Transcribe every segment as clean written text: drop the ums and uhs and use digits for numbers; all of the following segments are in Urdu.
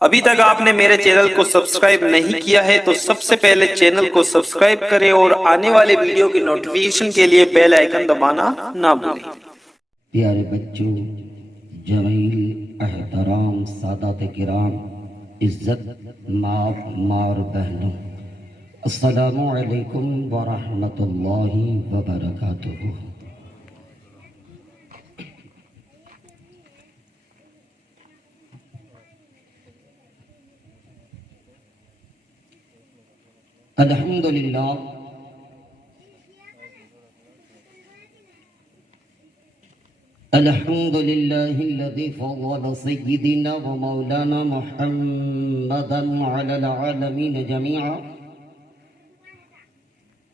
ابھی تک آپ نے میرے چینل کو سبسکرائب نہیں کیا ہے تو سب سے پہلے چینل کو سبسکرائب کریں اور آنے والے ویڈیو کی نوٹیفیکیشن کے لیے بیل آئیکن دبانا نہ بھولیں۔ پیارے بچوں، جمیل احترام، سادات کرام، عزت ماں اور بہنوں، السلام علیکم ورحمۃ اللہ وبرکاتہ۔ الحمدللہ الحمدللہ الذی فضل سیدنا ومولانا محمدا علی العالمین جميعا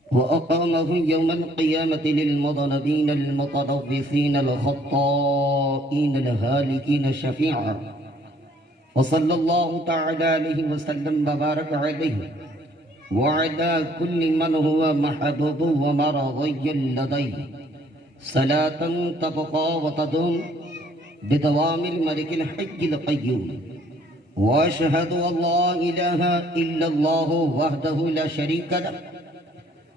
وأقامه يوم القيامة للمذنبين المتلوثين الخطائين الهالكين شفيعا، وصلى الله تعالى عليه وسلم وبارك عليه وعلى كل من هو محبوب ومرضي لديه صلاة تبقى وتدوم بدوام الملك الحي القيوم، وأشهد أن لا إله إلا الله وحده لا شريك له،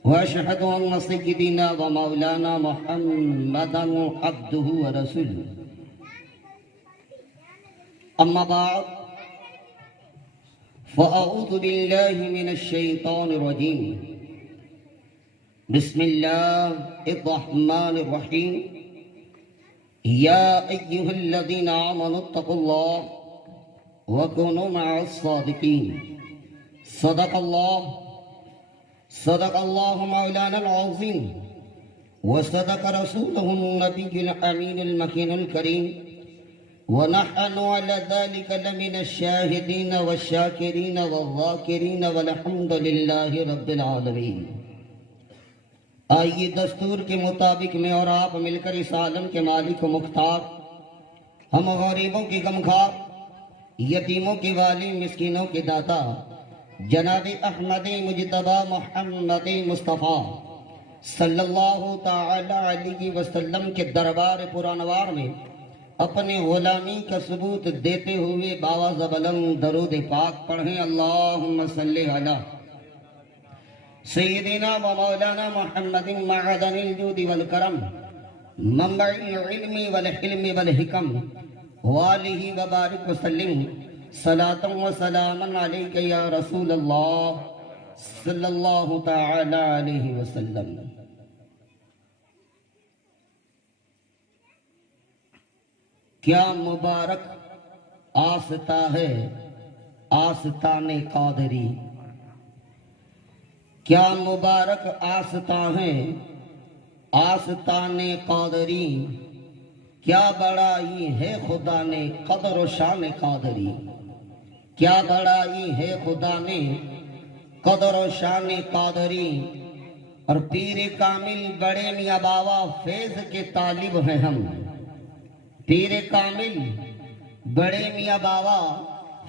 وأشهد أن سيدنا ومولانا محمدا عبده ورسوله، أما بعد فأعوذ بالله من الشيطان الرجيم، بسم الله الرحمن الرحيم، يا أيها الذين آمنوا اتقوا الله وكونوا مع الصادقين، صدق الله مولانا العظيم، وصدق رسوله النبي الأمين المكين الكريم، ونحن على ذلك لمن الشاهدين والشاكرين والذاكرين والحمد لله رب العالمين۔ آئیے دستور کے مطابق میں اور آپ مل کر اس عالم کے مالک و مختار، ہم غریبوں کی غمخوار، یتیموں کی والی، مسکینوں کے داتا جناب احمد مجتبی محمد مصطفیٰ صلی اللہ تعالی علیہ وسلم کے دربار پرانوار میں اپنے غلامی کا ثبوت دیتے ہوئے باواز بلند درود پاک پڑھیں۔ اللہم صلی علی سیدنا و مولانا محمد معدن الجود والکرم، منبع العلم والحلم والحکم، والہ وبارک وسلم صلاۃ و سلاما علیک یا رسول اللہ صلی اللہ تعالی علیہ وسلم۔ کیا مبارک آستا ہے آستان قادری، کیا مبارک آستا ہے آستان قادری، کیا بڑائی ہے خدا نے قدر و شان قادری، کیا بڑائی ہے خدا نے قدر و شان قادری، اور پیر کامل بڑے میاں باوا فیض کے طالب ہیں ہم، پیر کامل بڑے میاں باوا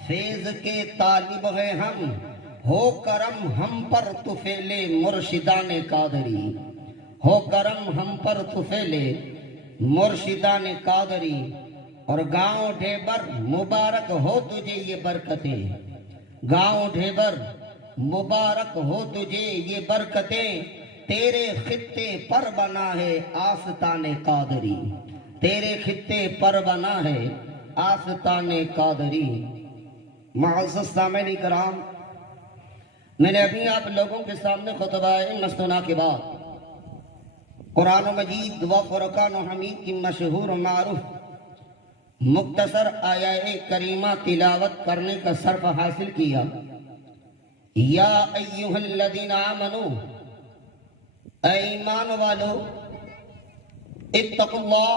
فیض کے طالب ہیں ہم، ہو کرم ہم پر طفیل مرشدان قادری، ہو کرم ہم پر طفیل مرشدان قادری، اور گاؤں ڈھیبر مبارک ہو تجھے یہ برکتیں، گاؤں ڈھیبر مبارک ہو تجھے یہ برکتیں، تیرے خطے پر بنا ہے آستان قادری، تیرے خطے پر بنا ہے آستان قادری۔ معزز سامعین کرام، میں نے ابھی آپ لوگوں کے سامنے خطبہ مستنا کے بعد قرآن مجید و فرقان و حمید کی مشہور و معروف مختصر آیہ کریمہ تلاوت کرنے کا شرف حاصل کیا۔ یا ایہا الذین آمنوا، اے ایمان والو، اتقوا اللہ،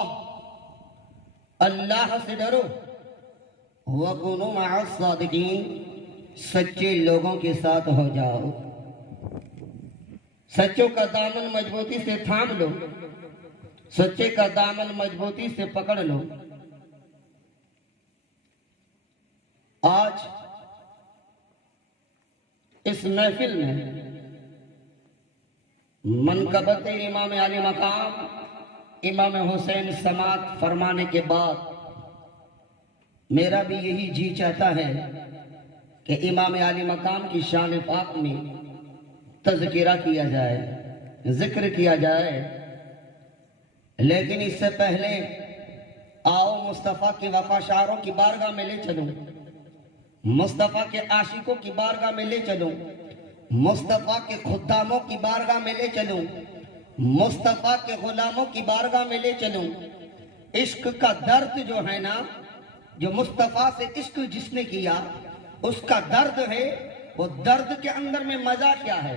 اللہ سے ڈرو، وَكُونُوا مَعَ الصَّادِقِينَ، سچے لوگوں کے ساتھ ہو جاؤ، سچوں کا دامن مضبوطی سے تھام لو، سچے کا دامن مضبوطی سے پکڑ لو۔ آج اس محفل میں منقبت امام علی مقام امام حسین سماعت فرمانے کے بعد میرا بھی یہی جی چاہتا ہے کہ امام عالی مقام کی شان پاک میں تذکرہ کیا جائے، ذکر کیا جائے، لیکن اس سے پہلے آؤ مصطفیٰ کی وفا شعروں کی بارگاہ میں لے چلوں، مصطفیٰ کے عاشقوں کی بارگاہ میں لے چلوں، مصطفیٰ کے خداموں کی بارگاہ میں لے چلوں، مصطفیٰ کے غلاموں کی بارگاہ میں لے چلوں۔ عشق کا درد جو ہے نا، جو مصطفیٰ سے عشق جس نے کیا اس کا درد ہے، وہ درد کے اندر میں مزہ کیا ہے،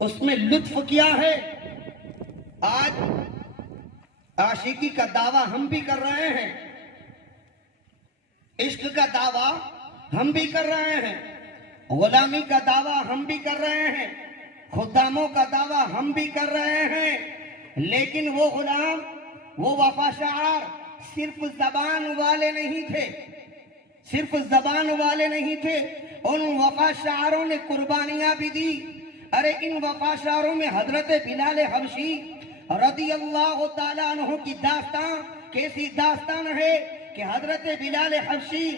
اس میں لطف کیا ہے۔ آج عاشقی کا دعویٰ ہم بھی کر رہے ہیں، عشق کا دعویٰ ہم بھی کر رہے ہیں، غلامی کا دعویٰ ہم بھی کر رہے ہیں، خداموں کا دعویٰ ہم بھی کر رہے ہیں، لیکن وہ غلام، وہ وفا شعار صرف زبان والے نہیں تھے، صرف زبان والے نہیں تھے، ان وفا شعاروں نے قربانیاں بھی دی۔ ارے ان وفا شعاروں میں حضرت بلال حبشی رضی اللہ تعالیٰ عنہ کی داستان کیسی داستان ہے کہ حضرت بلال حبشی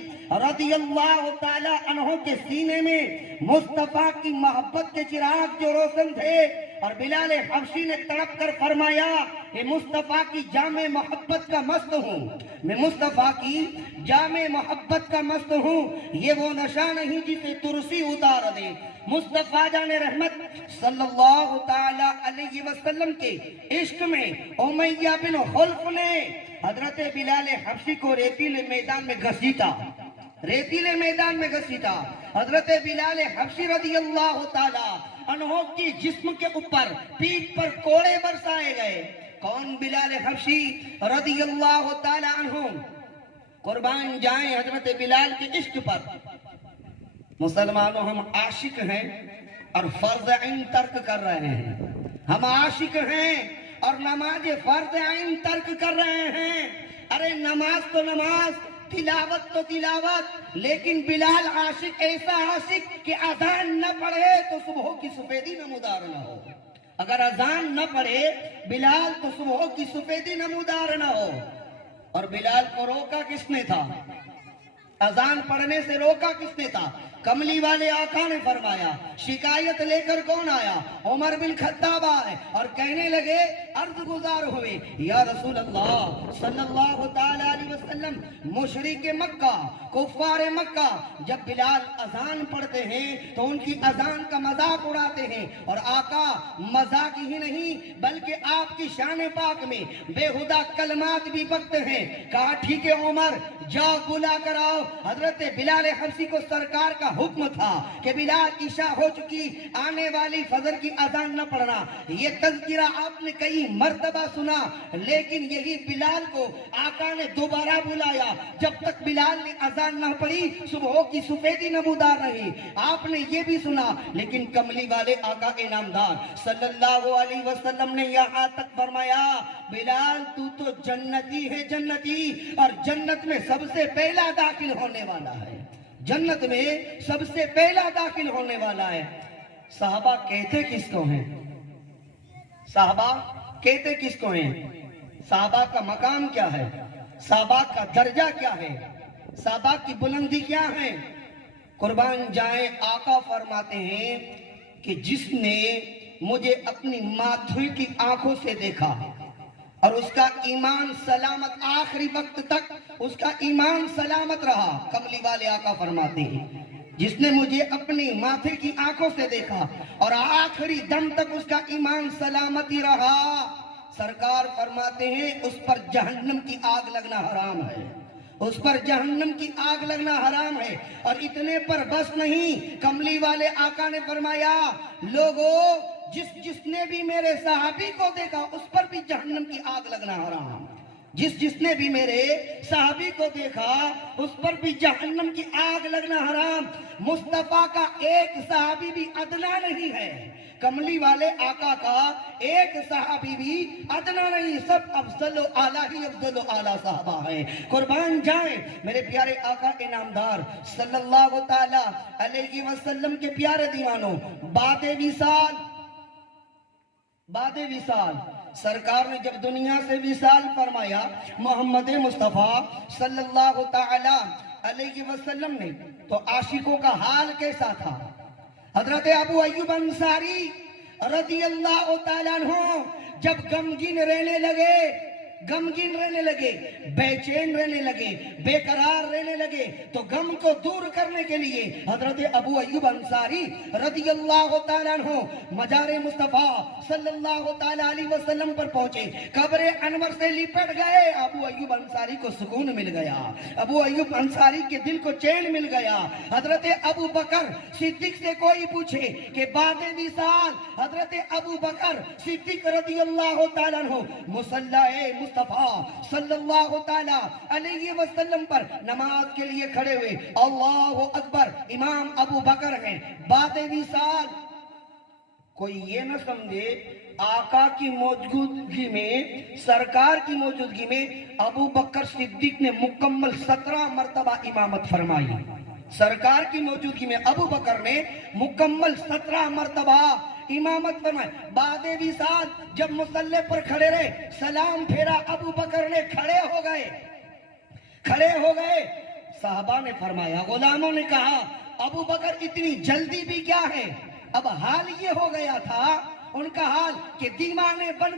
رضی اللہ تعالیٰ عنہ کے سینے میں مصطفیٰ کی محبت کے چراغ جو روشن تھے، اور بلال حبشی نے تڑپ کر فرمایا کہ مصطفیٰ کی جامع محبت کا مست ہوں، میں مصطفیٰ کی جامع محبت کا مست ہوں، یہ وہ نشہ نہیں جسے ترسی اتار دے۔ مصطفیٰ جان رحمت صلی اللہ تعالی علیہ وسلم کے عشق میں امیہ بن خلف نے حضرت بلال حبشی کو ریتیلے میدان میں گھسیٹا، ریتیلے میدان میں گھسیٹا۔ حضرت بلال حبشی رضی اللہ تعالی عنہ کی جسم کے اوپر پیٹھ پر کوڑے برسائے گئے۔ کون؟ بلال حبشی رضی اللہ تعالی عنہ۔ قربان جائیں حضرت بلال کے عشق پر۔ مسلمانوں ہم عاشق ہیں اور فرض عین ترک کر رہے ہیں، ہم عاشق ہیں اور نماز فرض عین ترک کر رہے ہیں۔ ارے نماز تو نماز، تلاوت تو تلاوت، لیکن بلال عاشق ایسا عاشق کہ اذان نہ پڑھے تو صبح کی سفیدی نمودار نہ ہو۔ اگر اذان نہ پڑھے بلال تو صبح کی سفیدی نمودار نہ ہو۔ اور بلال کو روکا کس نے تھا؟ اذان پڑھنے سے روکا کس نے تھا؟ کملی والے آقا نے فرمایا۔ شکایت لے کر کون آیا؟ عمر بن خطاب آئے اور کہنے لگے، عرض گزار ہوئے، یا رسول اللہ صلی اللہ تعالی علیہ وسلم، مشرک مکہ، کفار مکہ جب بلال اذان پڑھتے ہیں تو ان کی اذان کا مذاق اڑاتے ہیں، اور آقا مذاق ہی نہیں بلکہ آپ کی شان پاک میں بےہودہ کلمات بھی بکتے ہیں۔ کہا ٹھیک ہے عمر، جاؤ بلا کر آؤ۔ حضرت بلال حبشی کو سرکار کا حکم تھا کہ بلال عشاء ہو چکی، آنے والی فجر کی اذان نہ پڑھنا۔ یہ تذکرہ آپ نے کئی مرتبہ سنا، لیکن یہی بلال کو آقا نے دوبارہ بلایا۔ جب تک بلال نے اذان نہ پڑھی صبح کی سفیدی نمودار رہی۔ آپ نے یہ بھی سنا، لیکن کملی والے آقا انعامدار صلی اللہ علیہ وسلم نے یہاں تک فرمایا، بلال تو جنتی ہے، جنتی، اور جنت میں سب سے پہلا داخل ہونے والا ہے، جنت میں سب سے پہلا داخل ہونے والا ہے۔ صحابہ کہتے کس کو ہیں؟ صحابہ کہتے کس کو ہیں؟ صحابہ کا مقام کیا ہے؟ صحابہ کا درجہ کیا ہے؟ صحابہ کی بلندی کیا ہے؟ قربان جائیں آقا فرماتے ہیں کہ جس نے مجھے اپنی ماتھوئی کی آنکھوں سے دیکھا اور اس کا ایمان سلامت، آخری وقت تک اس کا ایمان سلامت رہا۔ کملی والے آقا فرماتے ہیں جس نے مجھے اپنی ماتھے کی آنکھوں سے دیکھا اور آخری دم تک اس کا ایمان سلامتی رہا، سرکار فرماتے ہیں اس پر جہنم کی آگ لگنا حرام ہے، اس پر جہنم کی آگ لگنا حرام ہے۔ اور اتنے پر بس نہیں، کملی والے آقا نے فرمایا، لوگوں جس نے بھی میرے صحابی کو دیکھا اس پر بھی جہنم کی آگ لگنا حرام، جس نے بھی میرے صحابی کو دیکھا اس پر بھی جہنم کی آگ لگنا حرام۔ مصطفیٰ کا ایک صحابی بھی ادنا نہیں ہے، کملی والے آقا کا ایک صحابی بھی ادنا نہیں، سب افضل و اعلیٰ ہی افضل و اعلیٰ صحابہ ہیں۔ قربان جائیں میرے پیارے آقا انعامدار صلی اللہ تعالی علیہ وسلم کے پیارے دیوانوں، بعد وصال سرکار نے جب دنیا سے وصال فرمایا، محمد مصطفیٰ صلی اللہ تعالی علیہ وسلم نے تو عاشقوں کا حال کیسا تھا؟ حضرت ابو ایوب انصاری رضی اللہ تعالیٰ عنہ جب غمگین رہنے لگے بے چین رہنے لگے بے قرار رہنے لگے تو غم کو دور کرنے کے لیے حضرت ابو ایوب انصاری رضی اللہ تعالیٰ عنہ مزار مصطفیٰ صلی اللہ تعالیٰ علیہ وسلم پر پہنچے، قبر انور سے لپٹ گئے۔ ابو ایوب انصاری کو سکون مل گیا، ابو ایوب انصاری کے دل کو چین مل گیا۔ حضرت ابو بکر صدیق سے کوئی پوچھے کہ بعد وصال حضرت ابو بکر صدیق رضی اللہ تعالیٰ عنہ مصلی مصطفیٰ صلی اللہ تعالیٰ علیہ وسلم پر نماز کے لیے کھڑے ہوئے، اللہ اکبر، امام ابو بکر ہیں۔ بعد وصال کوئی یہ نہ سمجھے آقا کی موجودگی میں، سرکار کی موجودگی میں ابو بکر صدیق نے مکمل 17 مرتبہ امامت فرمائی۔ سرکار کی موجودگی میں ابو بکر نے مکمل 17 مرتبہ امامت فرمائی۔ بعد وصال جب مصلی پر کھڑے رہے، سلام پھیرا، ابو بکر نے کھڑے ہو گئے۔ صحابہ نے فرمایا، غلاموں نے کہا، ابو بکر اتنی جلدی بھی کیا ہے؟ اب حال یہ ہو گیا تھا ان کا حال کہ دیوانے بن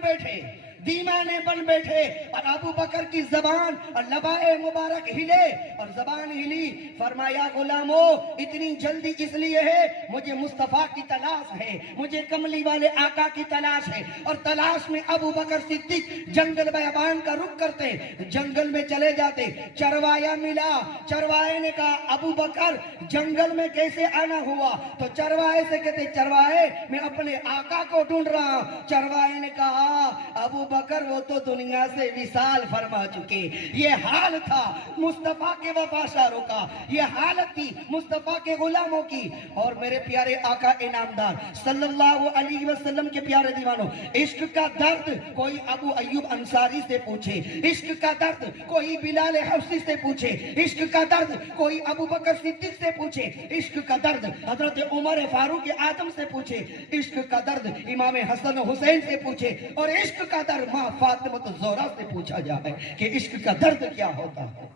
بیٹھے اور ابو بکر کی زبان اور لبائے مبارک ہلے اور زبان ہلی۔ فرمایا، غلاموں اتنی جلدی اس لیے ہے، مجھے مصطفیٰ کی تلاش ہے، مجھے کملی والے آقا کی تلاش ہے۔ اور تلاش میں ابو بکر صدیق جنگل بیابان کا رخ کرتے، جنگل میں چلے جاتے۔ چروایا ملا، چروائے نے کہا، ابو بکر جنگل میں کیسے آنا ہوا؟ تو چروائے سے کہتے، چروائے میں اپنے آقا کو ڈھونڈ رہا ہوں۔ چروائے نے کہا، ابو بکر وہ تو دنیا سے وصال فرما چکے۔ یہ حال تھا مصطفیٰ کے وفاشاروں کا، یہ حالت تھی مصطفیٰ کے غلاموں کی۔ اور میرے پیارے آقا انعامدار صلی اللہ علیہ وسلم کے پیارے دیوانوں، عشق کا درد کوئی ابو ایوب انصاری سے پوچھے، عشق کا درد کوئی بلال حبشی سے پوچھے، عشق کا درد کوئی ابو بکر صدیق سے پوچھے، عشق کا درد حضرت عمر فاروق اعظم سے پوچھے، عشق کا درد امام حسن حسین سے پوچھے، اور عشق کا درد ماں فاطمہ الزہرا سے پوچھا جائے کہ عشق کا درد کیا ہوتا ہے۔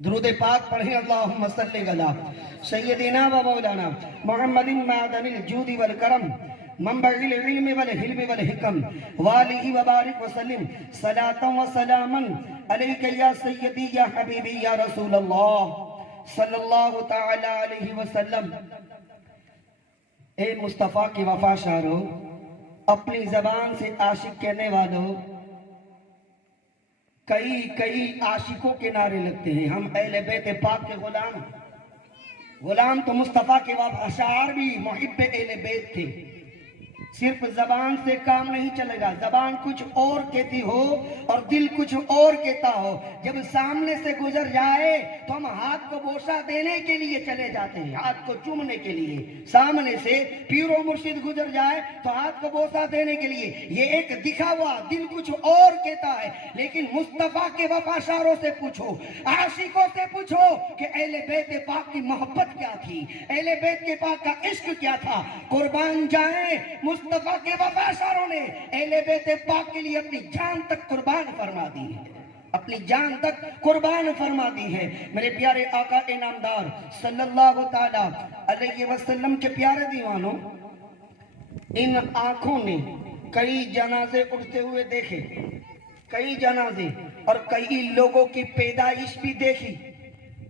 درود پاک پڑھیں، اللہم صلی علی سیدنا و مولانا محمد معدن الجود والکرم منبع العلم والحلم والحکم والہ وبارک وسلم صلاة و سلاما علیک یا سیدی یا حبیبی یا رسول اللہ صلی اللہ تعالی علیہ وسلم۔ اے مصطفیٰ کی وفاشاروں، اپنی زبان سے عاشق کہنے والوں، کئی عاشقوں کے نعرے لگتے ہیں۔ ہم اہل بیت پاک کے غلام تو مصطفیٰ کے اشعار بھی محب اہل بیت تھے۔ صرف زبان سے کام نہیں چلے گا، زبان کچھ اور کہتی ہو اور دل کچھ اور کہتا ہو۔ جب سامنے سے گزر جائے تو ہم ہاتھ کو بوسہ دینے کے لیے چلے جاتے ہیں، ہاتھ کو چومنے کے لیے۔ سامنے سے پیر و مرشد گزر جائے تو ہاتھ کو بوسہ دینے کے لیے، یہ ایک دکھاوا، دل کچھ اور کہتا ہے۔ لیکن مصطفیٰ کے وفاشاروں سے پوچھو، عاشقوں سے پوچھو کہ اہل بیت پاک کی محبت کیا تھی، اہل بیت کے پاک کا عشق کیا تھا۔ قربان جائیں، مصطفیٰ کے وفاشاروں نے اہل بیت پاک کے لیے اپنی جان تک قربان فرما دی ہے، اپنی جان تک قربان فرما دی ہے۔ میرے پیارے آقا انعامدار صلی اللہ تعالی علیہ وسلم کے پیارے دیوانوں، ان آنکھوں نے کئی جنازے اٹھتے ہوئے دیکھے، کئی جنازے، اور کئی لوگوں کی پیدائش بھی دیکھی۔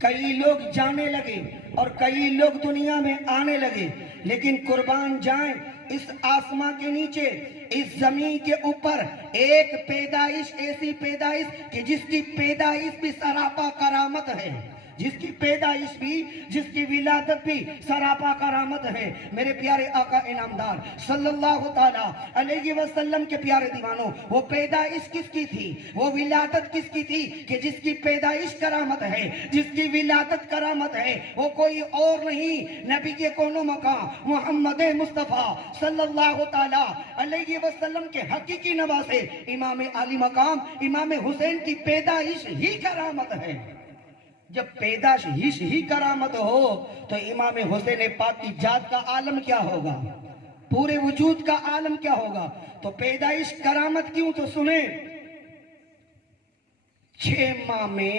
کئی لوگ جانے لگے اور کئی لوگ دنیا میں آنے لگے، لیکن قربان جائیں، اس آسمان کے نیچے، اس زمین کے اوپر ایک پیدائش، ایسی پیدائش کہ جس کی پیدائش بھی سراپا کرامت ہے، جس کی پیدائش بھی، جس کی ولادت بھی سراپا کرامت ہے۔ میرے پیارے آقا انعامدار صلی اللہ تعالی علیہ وسلم کے پیارے دیوانوں، وہ پیدائش کس کی تھی، وہ ولادت کس کی تھی کہ جس کی پیدائش کرامت ہے، جس کی ولادت کرامت ہے، وہ کوئی اور نہیں، نبی کے کونو مقام محمد مصطفیٰ صلی اللہ تعالی علیہ وسلم کے حقیقی نواسے امام علی مقام امام حسین کی پیدائش ہی کرامت ہے۔ جب پیدائش ہی کرامت ہو تو امام حسین پاک کی ذات کا عالم کیا ہوگا، پورے وجود کا عالم کیا ہوگا۔ تو پیدائش کرامت کیوں؟ تو سنیں، 6 ماہ میں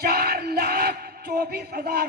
4,24,000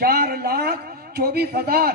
4,24,000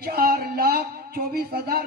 4,24,000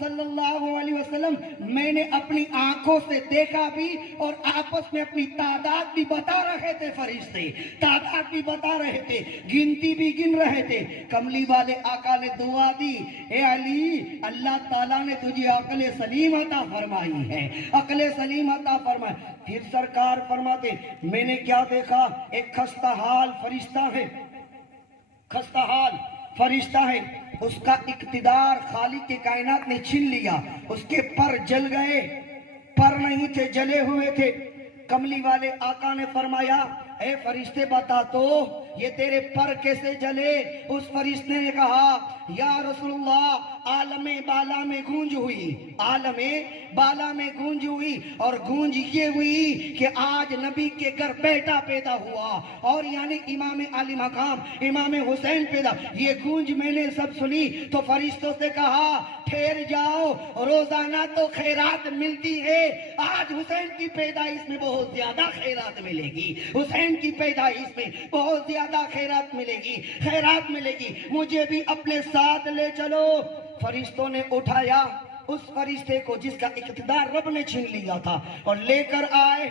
صلی اللہ علیہ وسلم میں نے اپنی آنکھوں سے دیکھا بھی اور آپس میں اپنی تعداد بھی بتا رہے تھے فرشتے، تعداد بھی بتا رہے تھے، گنتی بھی گن رہے تھے۔ کملی والے آقا نے دعا دی، اے علی اللہ تعالیٰ نے تجھے عقل سلیم عطا فرمائی ہے، عقل سلیم عطا فرمائی۔ پھر سرکار فرماتے میں نے کیا دیکھا، ایک خستہ حال فرشتہ ہے، خستہ حال فرشتہ ہے، اس کا اقتدار خالق کے کائنات نے چھین لیا، اس کے پر جل گئے، پر نہیں تھے جلے ہوئے تھے۔ کملی والے آقا نے فرمایا اے فرشتے بتا تو یہ تیرے پر کیسے جلے؟ اس فرشتے نے کہا یا رسول اللہ عالم بالا میں گونج ہوئی، عالم بالا میں گونج ہوئی، اور گونج یہ ہوئی کہ آج نبی کے گھر بیٹا پیدا ہوا، اور یعنی امام علی مقام امام حسین پیدا۔ یہ گونج میں نے سب سنی تو فرشتوں سے کہا ٹھہر جاؤ، روزانہ تو خیرات ملتی ہے، آج حسین کی پیدائش میں بہت زیادہ خیرات ملے گی، حسین کی پیدائش میں بہت زیادہ خیرات ملے گی، خیرات ملے گی، مجھے بھی اپنے ساتھ لے چلو۔ فرشتوں نے اٹھایا اس فرشتے کو جس کا اقتدار رب نے چھین لیا تھا اور لے کر آئے،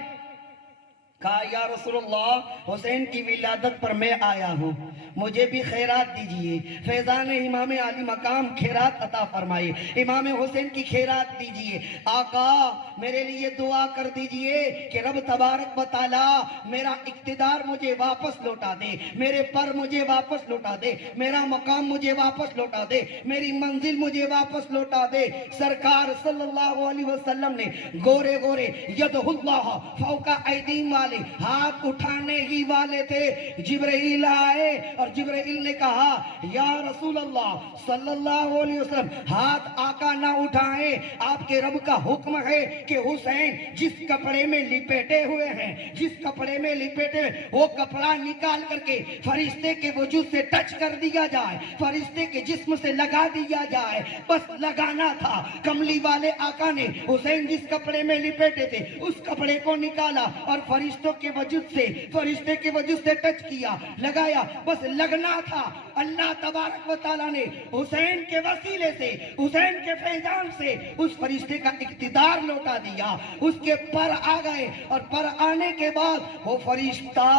کہا یا رسول اللہ حسین کی ولادت پر میں آیا ہوں، مجھے بھی خیرات دیجئے۔ فیضان امام علی مقام خیرات عطا فرمائے، امام حسین کی خیرات دیجئے۔ آقا میرے لیے دعا کر دیجئے کہ رب تبارک و تعالی میرا اقتدار مجھے واپس لوٹا دے، میرے پر مجھے واپس لوٹا دے، میرا مقام مجھے واپس لوٹا دے، میری منزل مجھے واپس لوٹا دے۔ سرکار صلی اللہ علیہ وسلم نے گورے گورے یدہ اللہ فوق ایدیم والے ہاتھ اٹھانے ہی والے تھے، جبرائیل آئے اور جبرائیل نے کہا یا رسول اللہ صلی اللہ علیہ وسلم ہاتھ آقا نہ اٹھائیں، آپ کے رب کا حکم ہے کہ حسین جس کپڑے میں لپیٹے ہوئے ہیں، جس کپڑے میں لپیٹے ہوئے وہ کپڑا نکال کر کے فرشتے کے وجود سے ٹچ کر دیا جائے، فرشتے کے جسم سے لگا دیا جائے، بس لگانا تھا۔ کملی والے آقا نے حسین جس کپڑے میں لپیٹے تھے اس کپڑے کو نکالا اور فرشتوں کے وجود سے، فرشتے کے وجود سے ٹچ کیا، لگایا، بس لگنا تھا۔ اللہ تبارک و تعالیٰ نے حسین کے وسیلے سے، حسین کے فیضان سے اس فرشتے کا اقتدار لوٹا دیا، اس کے پر آ گئے، اور پر آنے کے بعد وہ فرشتہ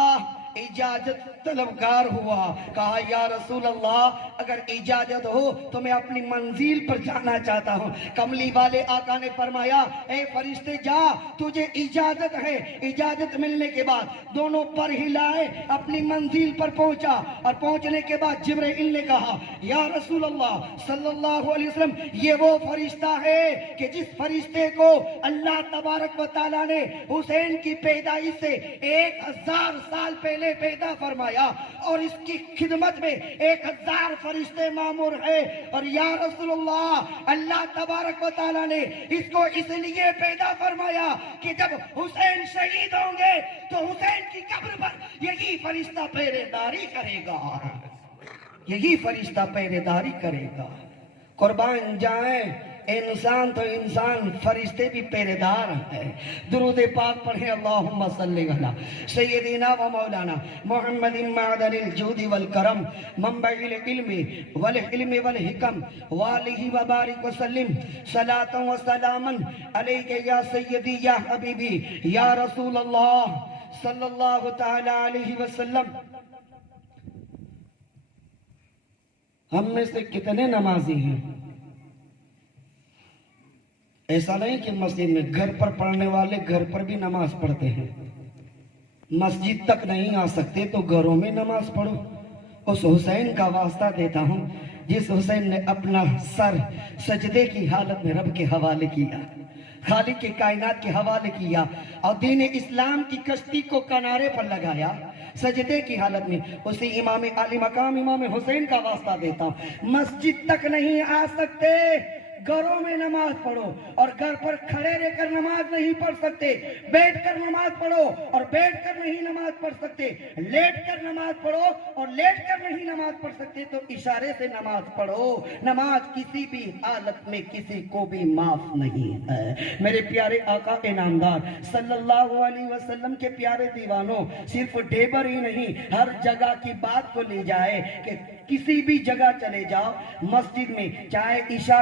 اجازت طلبگار ہوا، کہا یا رسول اللہ اگر اجازت ہو تو میں اپنی منزل پر جانا چاہتا ہوں۔ کملی والے آقا نے فرمایا اے فرشتے جا، تجھے اجازت ہے۔ اجازت ملنے کے بعد دونوں پر ہلائے، اپنی منزل پر پہنچا، اور پہنچنے کے بعد جبرائیل نے کہا یا رسول اللہ صلی اللہ علیہ وسلم یہ وہ فرشتہ ہے کہ جس فرشتے کو اللہ تبارک و تعالیٰ نے حسین کی پیدائش سے 1000 سال پہلے پیدا فرمایا، اور اس کی خدمت میں 1000 فرشتے مامور ہیں، اور یا رسول اللہ اللہ تبارک و تعالیٰ نے اس کو اس لیے پیدا فرمایا کہ جب حسین شہید ہوں گے تو حسین کی قبر پر یہی فرشتہ پہرے داری کرے گا، یہی فرشتہ پہرے داری کرے گا۔ قربان جائیں انسان تو انسان، فرشتے بھی پہرے دار ہیں۔ درود پاک پڑھیں اللہم صلی علی سیدنا و مولانا محمد معدن الجود والکرم منبع العلم والحلم والحکم والہ وبارک وسلم صلاة و سلاما علیک یا سیدی یا حبیبی یا رسول اللہ صلی اللہ تعالی علیہ وسلم۔ ہم میں سے کتنے نمازی ہیں؟ ایسا نہیں کہ مسجد میں، گھر پر پڑھنے والے گھر پر بھی نماز پڑھتے ہیں، مسجد تک نہیں آ سکتے تو گھروں میں نماز پڑھو۔ اس حسین کا واسطہ دیتا ہوں جس حسین نے اپنا سر سجدے کی حالت میں رب کے حوالے کیا، خالق کے کائنات کے حوالے کیا، اور دین اسلام کی کشتی کو کنارے پر لگایا سجدے کی حالت میں۔ اسی امام علی مقام امام حسین کا واسطہ دیتا ہوں، مسجد تک نہیں آ سکتے گھروں میں نماز پڑھو، اور گھر پر کھڑے رہ کر نماز نہیں پڑھ سکتے بیٹھ کر نماز پڑھو، اور بیٹھ کر نہیں نماز پڑھ سکتے لیٹ کر نماز پڑھو، اور لیٹ کر نہیں نماز پڑھ سکتے تو اشارے سے نماز پڑھو۔ نماز کسی بھی حالت میں کسی کو بھی معاف نہیں ہے۔ میرے پیارے آقا انعامدار صلی اللہ علیہ وسلم کے پیارے دیوانوں، صرف ڈیبر ہی نہیں ہر جگہ کی بات کو لے جائے کہ کسی بھی جگہ چلے جاؤ، مسجد میں چاہے عشاء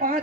5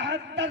73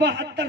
72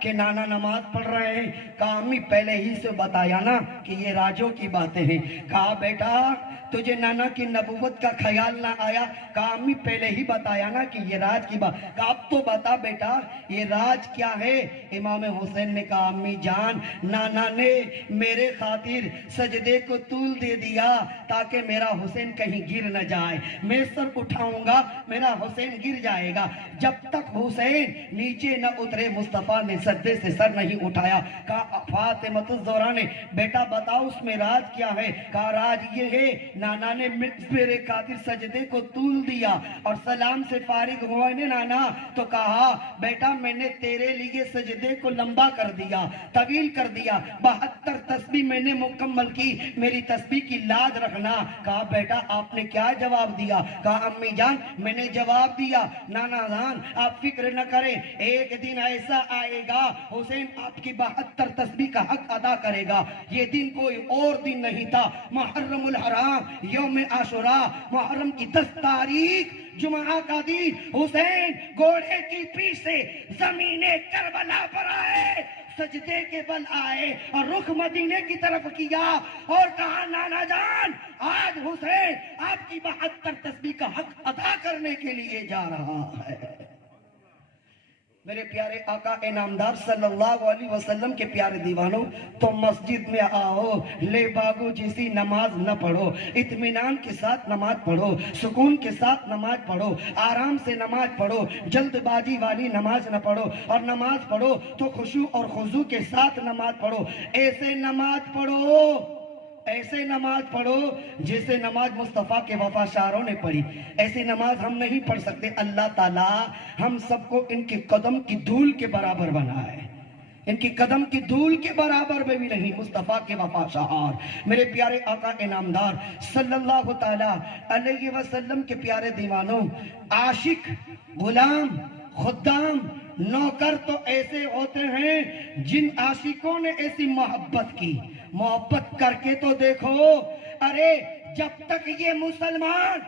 کہ نانا نماز پڑھ رہے ہیں؟ کہا امی پہلے ہی سے بتایا نا کہ یہ راجوں کی باتیں ہیں۔ کہا بیٹا تجھے نانا کی نبوت کا خیال نہ آیا؟ کہا امی پہلے ہی بتایا نا کہ یہ راج کی بات۔ کہا اب تو بتا بیٹا یہ راج کیا ہے؟ امام حسین نے کہا امی جان نانا نے میرے خاطر سجدے کو طول دے دیا تاکہ میرا حسین کہیں گر نہ جائے، میں سر اٹھاؤں گا میرا حسین گر جائے گا۔ جب تک حسین نیچے نہ اترے مصطفیٰ نے سجدے سے سر نہیں اٹھایا۔ کہا فاطمہ الزہرا نے بیٹا بتاؤ اس میں راج کیا ہے؟ کہا راج یہ ہے نانا نے میرے خاطر سجدے کو طول دیا اور سلام سے فارغ ہوئے نے نانا تو کہا بیٹا میں نے تیرے لیے سجدے کو لمبا کر دیا، طویل کر دیا، 72 تسبیح میں نے مکمل کی، میری تسبیح کی لاج رکھنا۔ کہا بیٹا آپ نے کیا جواب دیا؟ کہا امی جان میں نے جواب دیا نانا جان آپ فکر نہ کریں، ایک دن ایسا آئے گا حسین آپ کی 72 تسبیح کا حق ادا کرے گا۔ یہ دن کوئی اور دن نہیں تھا، محرم الحرام یوم عاشوراء، محرم کی 10 تاریخ جمعہ کا دن حسین گھوڑے کی پیٹھ سے زمین کربلا پر آئے، سجدے کے بل آئے اور رخ مدینے کی طرف کیا اور کہا نانا جان آج حسین آپ کی 72 تسبیح کا حق ادا کرنے کے لیے جا رہا ہے۔ میرے پیارے آقا انعامدار صلی اللہ علیہ وسلم کے پیارے دیوانوں تو مسجد میں آؤ، لے باغو جیسی نماز نہ پڑھو، اطمینان کے ساتھ نماز پڑھو، سکون کے ساتھ نماز پڑھو، آرام سے نماز پڑھو، جلد بازی والی نماز نہ پڑھو، اور نماز پڑھو تو خشوع اور خضوع کے ساتھ نماز پڑھو۔ ایسے نماز پڑھو، ایسے نماز پڑھو جیسے نماز مصطفیٰ کے وفا شاروں نے پڑھی۔ ایسی نماز ہم نہیں پڑھ سکتے، اللہ تعالیٰ ہم سب کو ان کے قدم کی دھول کے برابر بنائے، ان کی قدم کی دھول کے برابر میں بھی نہیں، مصطفیٰ کے وفا شعار۔ میرے پیارے آقا انعامدار صلی اللہ تعالیٰ علیہ وسلم کے پیارے دیوانوں، عاشق، غلام، خدام، نوکر تو ایسے ہوتے ہیں جن عاشقوں نے ایسی محبت کی، محبت کر کے تو دیکھو، ارے جب تک یہ مسلمان،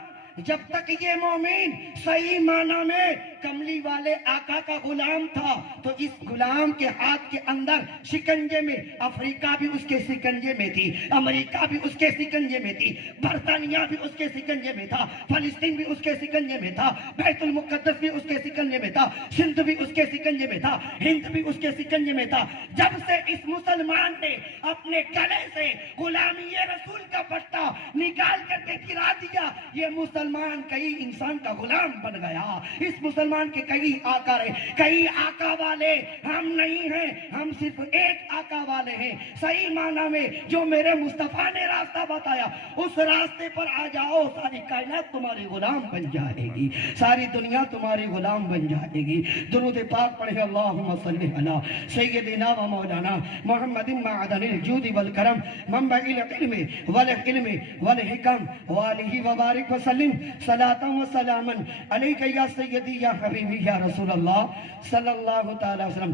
جب تک یہ مومن صحیح معنی میں کملی والے آقا کا غلام تھا تو اس غلام کے ہاتھ کے اندر شکنجے میں، افریقہ بھی اس کے شکنجے میں تھی، امریکہ بھی اس کے شکنجے میں تھی، برطانیہ بھی اس کے شکنجے میں تھا، فلسطین بھی اس کے شکنجے میں تھا، بیت المقدس بھی اس کے شکنجے میں تھا، سندھ بھی اس کے شکنجے میں تھا، ہند بھی اس کے شکنجے میں تھا۔ جب سے اس مسلمان نے اپنے گلے سے غلامی رسول کا پٹا نکال کر کے گرا دیا، یہ مسلمان کئی انسان کا غلام بن گیا۔ اس مسلمان کے کئی آقا رہے، کئی آقا والے ہم نہیں ہیں، ہم صرف ایک آقا والے ہیں صحیح معنی میں، جو میرے مصطفیٰ نے راستہ بتایا اس راستے پر آ جاؤ، ساری کائنات تمہاری غلام بن جائے گی، ساری دنیا تمہاری غلام بن جائے گی۔ درود پاک پڑھے اللہم صلی علی سیدنا و مولانا محمد معدن الجود والکرم منبع العلم والحلم والحکم والہ وبارک وسلم صلاۃ و سلاما علیک یا سیدی یا حبیبی یا رسول اللہ صلی اللہ تعالی وسلم۔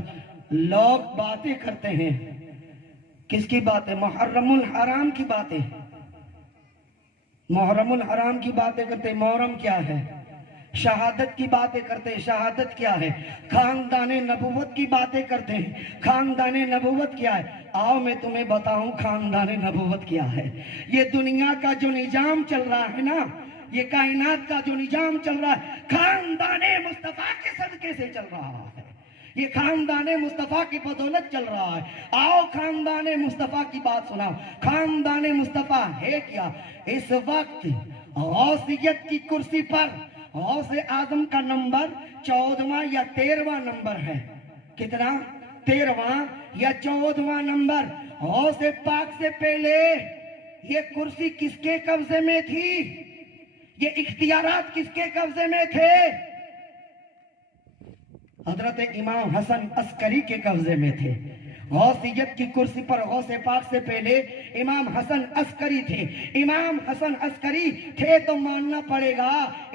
لوگ باتیں کرتے ہیں، کس کی باتیں؟ محرم الحرام کی باتیں، محرم الحرام کی باتیں کرتے ہیں۔ محرم کیا ہے؟ شہادت کی باتیں کرتے ہیں، شہادت کیا ہے؟ خاندان نبوت کی باتیں کرتے ہیں، خاندان نبوت کیا ہے؟ آؤ میں تمہیں بتاؤں خاندان نبوت کیا ہے۔ یہ دنیا کا جو نظام چل رہا ہے نا، یہ کائنات کا جو نظام چل رہا ہے، خاندان مصطفیٰ کے صدقے سے چل رہا ہے، یہ خاندان مصطفیٰ کی بدولت چل رہا ہے۔ آؤ خاندان مصطفیٰ کی بات سناؤ۔ خاندان مصطفیٰ ہے کیا؟ اس وقت غوثیت کی کرسی پر غوث اعظم کا نمبر 14واں یا 13واں نمبر ہے۔ کتنا؟ 13واں یا 14واں نمبر۔ غوث پاک سے پہلے یہ کرسی کس کے قبضے میں تھی؟ یہ اختیارات کس کے قبضے میں تھے؟ حضرت امام حسن عسکری کے قبضے میں تھے۔ غوثیت کی کرسی پر غوث پاک سے پہلے امام حسن عسکری تھے. امام حسن عسکری تھے تو ماننا پڑے گا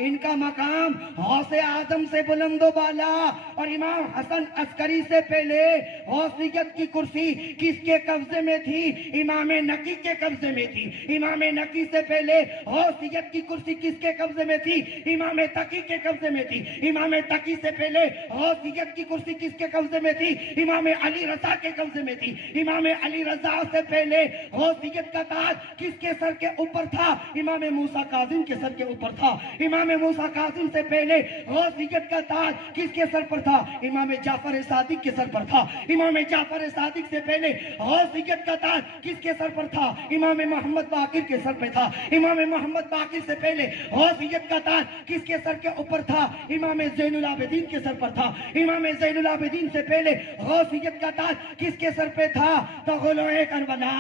ان کا مقام غوث اعظم سے بلند و بالا. اور امام حسن عسکری سے پہلے غوثیت کی کرسی کس کے قبضے میں تھی؟ امام نقی کے قبضے میں تھی. امام نقی سے پہلے غوثیت کی کرسی کس کے قبضے میں تھی؟ امام تقی کے قبضے میں تھی. امام تقی سے پہلے غوثیت کی کرسی کس کے قبضے میں تھی؟ امام علی رضا کے قبضے میں تھی. امام علی رضا سے پہلے غوثیت کا تاج کس کے سر کے اوپر تھا؟ امام موسیٰ کاظم کے سر کے اوپر تھا. امام موسیٰ کاظم سے پہلے غوثیت کا تاج کس کے سر پر تھا؟ امام جعفر صادق کے سر پر تھا. امام جعفر صادق سے پہلے غوثیت کا تاج کس کے سر پر تھا؟ امام محمد باقر کے سر پہ تھا. امام محمد باقر سے پہلے غوثیت کا تاج کس کے سر کے اوپر تھا؟ امام زین العابدین کے سر پر تھا. امام زین العابدین سے پہلے غوثیت کا تاج کس کے سر پہ تھا؟ تو غلوئے کربلا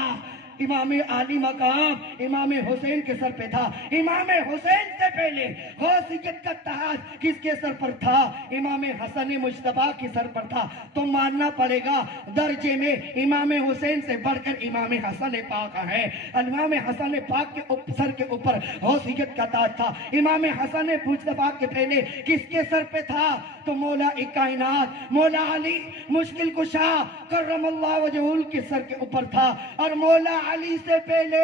امام عالی مقام امام حسین کے سر پہ تھا. امام حسین سے پہلے غوثیت کا تاج کس کے سر پر تھا؟ امام حسن مجتبیٰ کے سر پر تھا. تو ماننا پڑے گا درجے میں امام حسین سے بڑھ کر امام حسن پاک ہے. امام حسن پاک کے سر کے اوپر غوثیت کا تاج تھا. امام حسن مجتبیٰ کے پہلے کس کے سر پہ تھا؟ تو مولا کائنات مولا علی مشکل کشا کرم اللہ وجہہ کے سر کے اوپر تھا. اور مولا علی سے پہلے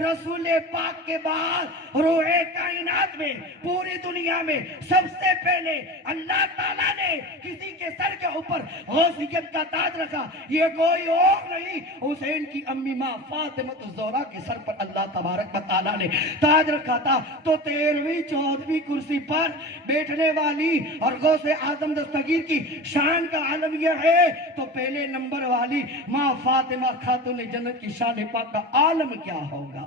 رسول پاک کے بعد روح کائنات میں پوری دنیا میں سب سے پہلے اللہ تعالیٰ نے کسی کے سر کے اوپر غوثیت کا تاج رکھا. یہ کوئی اور نہیں، حسین کی امی ماں فاطمہ الزہرا کے سر پر اللہ تبارک و تعالیٰ نے تاج رکھا تھا. تو 13ویں 14ویں کرسی پر بیٹھنے والی اور غوث اعظم دستگیر کی شان کا عالم یہ ہے تو پہلے نمبر والی ماں فاطمہ خاتون جنت کی شان پاک کا عالم کیا ہوگا؟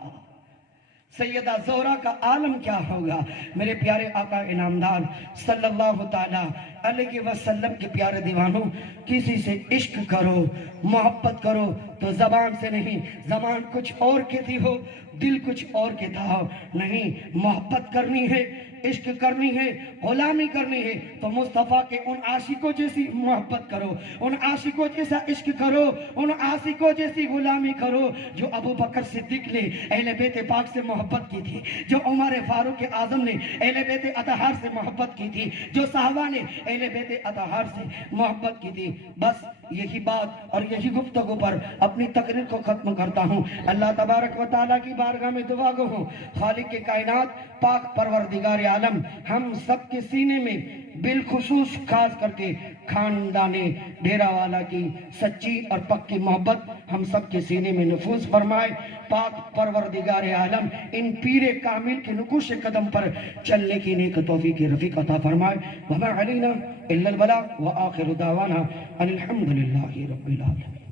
سیدہ زہرا کا عالم کیا ہوگا؟ میرے پیارے آقا انعامدار صلی اللہ تعالی علیہ وسلم کے پیارے دیوانوں، کسی سے عشق کرو، محبت کرو تو زبان سے نہیں، زبان کچھ اور کہتی ہو، دل کچھ اور کہتا ہو. نہیں، محبت کرنی ہے، عشق کرنی ہے، غلامی کرنی ہے تو مصطفیٰ کے ان عاشقوں جیسی محبت کرو، ان عاشقوں جیسا عشق کرو، ان عاشقوں جیسی غلامی کرو جو ابو بکر صدیق نے اہل بیت پاک سے محبت کی تھی، جو عمر فاروق اعظم نے اہل بیت اطہار سے محبت کی تھی، جو صحابہ نے اہل بیت اطہار سے محبت کی تھی. بس یہی بات اور یہی گفتگو پر اپنی تقریر کو ختم کرتا ہوں. اللہ تبارک و تعالیٰ کی بارگاہ میں دعا گو ہوں، خالق کے کائنات پاک پروردگار عالم ہم سب کے سینے میں بالخصوص خاص کر کے خاندان ڈیرہ والا کی سچی اور پکی محبت ہم سب کے سینے میں نفوذ فرمائے. پاک پروردگار عالم ان پیر کامل کے نقوش قدم پر چلنے کی نیک توفیق رفیق عطا فرمائے. وما علینا الا البلاغ وآخر دعوانا ان الحمد للہ رب العالمین.